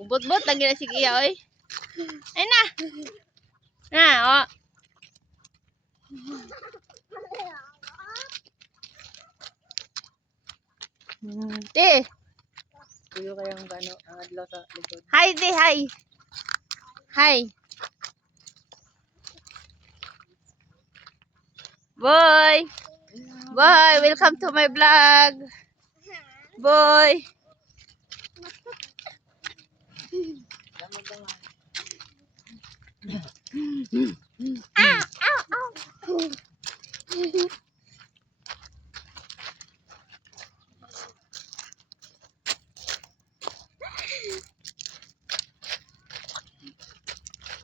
Bot-bot lagi na sige oy. Ay na. Na, oh. Te. Tuyo kayang ano, ang adlaw sa likod. Hi, te, hi. Hi. Boy. Boy, welcome to my vlog. Boy.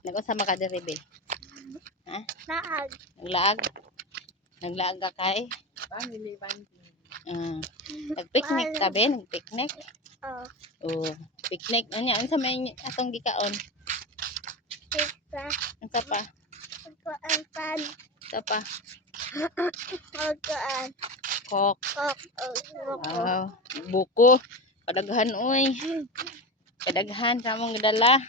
Nag-usama ka diri, be? Ha? Laag. Naglaag? Naglaag ka kay? Family bonding. Nag-picnic ka, be? Nag-picnic? Oh. Oo. Picnic. Ano yan? Sa may atong gikaon? Pizza. Ang sa pa? Pagkuan pan. Sa pa? Pagkuan. Kok. Kok. Wow. Buko. Kadaghan, uy. Kadaghan. Sa mong dala.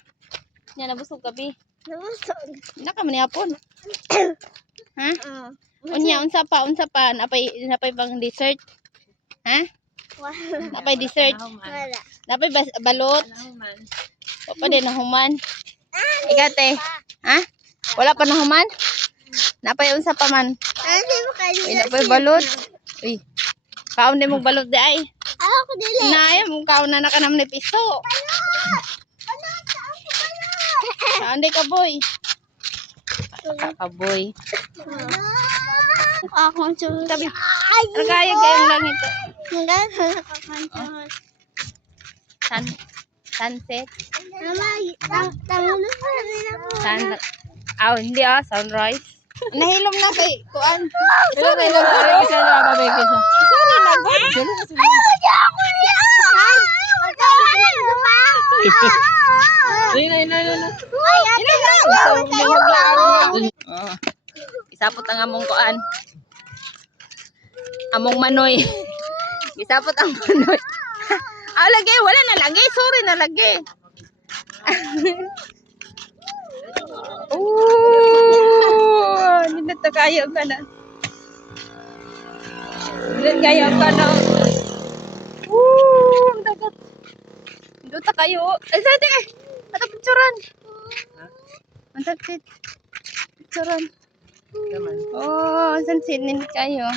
Yan, nabusog ka, be? Nabusog. Naka man yapon. Ha? Oh. Unya unsa pa napay pang dessert. Ha? Wala. Napay dessert. Wala. Napay balot. Panahuman. O pa din nahuman. Igate. Ha? Wala pa nahuman? Napay unsa pa man? Ano mo kayo? Uy, napay balot. Uy. Kaon din mo balot di ay. Ako dili. Naay mo kaon na naka naman ni piso. Saan di ka boy? Kaboy. Ako ang Sabi, nagayag kayong lang ito. Sunset. Hindi sunrise. Nahilom na kay kuan. Sorry na Isa na babay kisa. Sorry na god. Isapot ang among kuan. Among manoy. Isapot ang manoy. Lagi wala na lagi. Sorry na lagi. Hindi na kayo ka na. Hindi kayo ka na. Ang dagat. Hindi ta kayo. Ay, sate eh. Ato picturean. Ang sakit. Picturean. Gaman. Ang sinin kayo.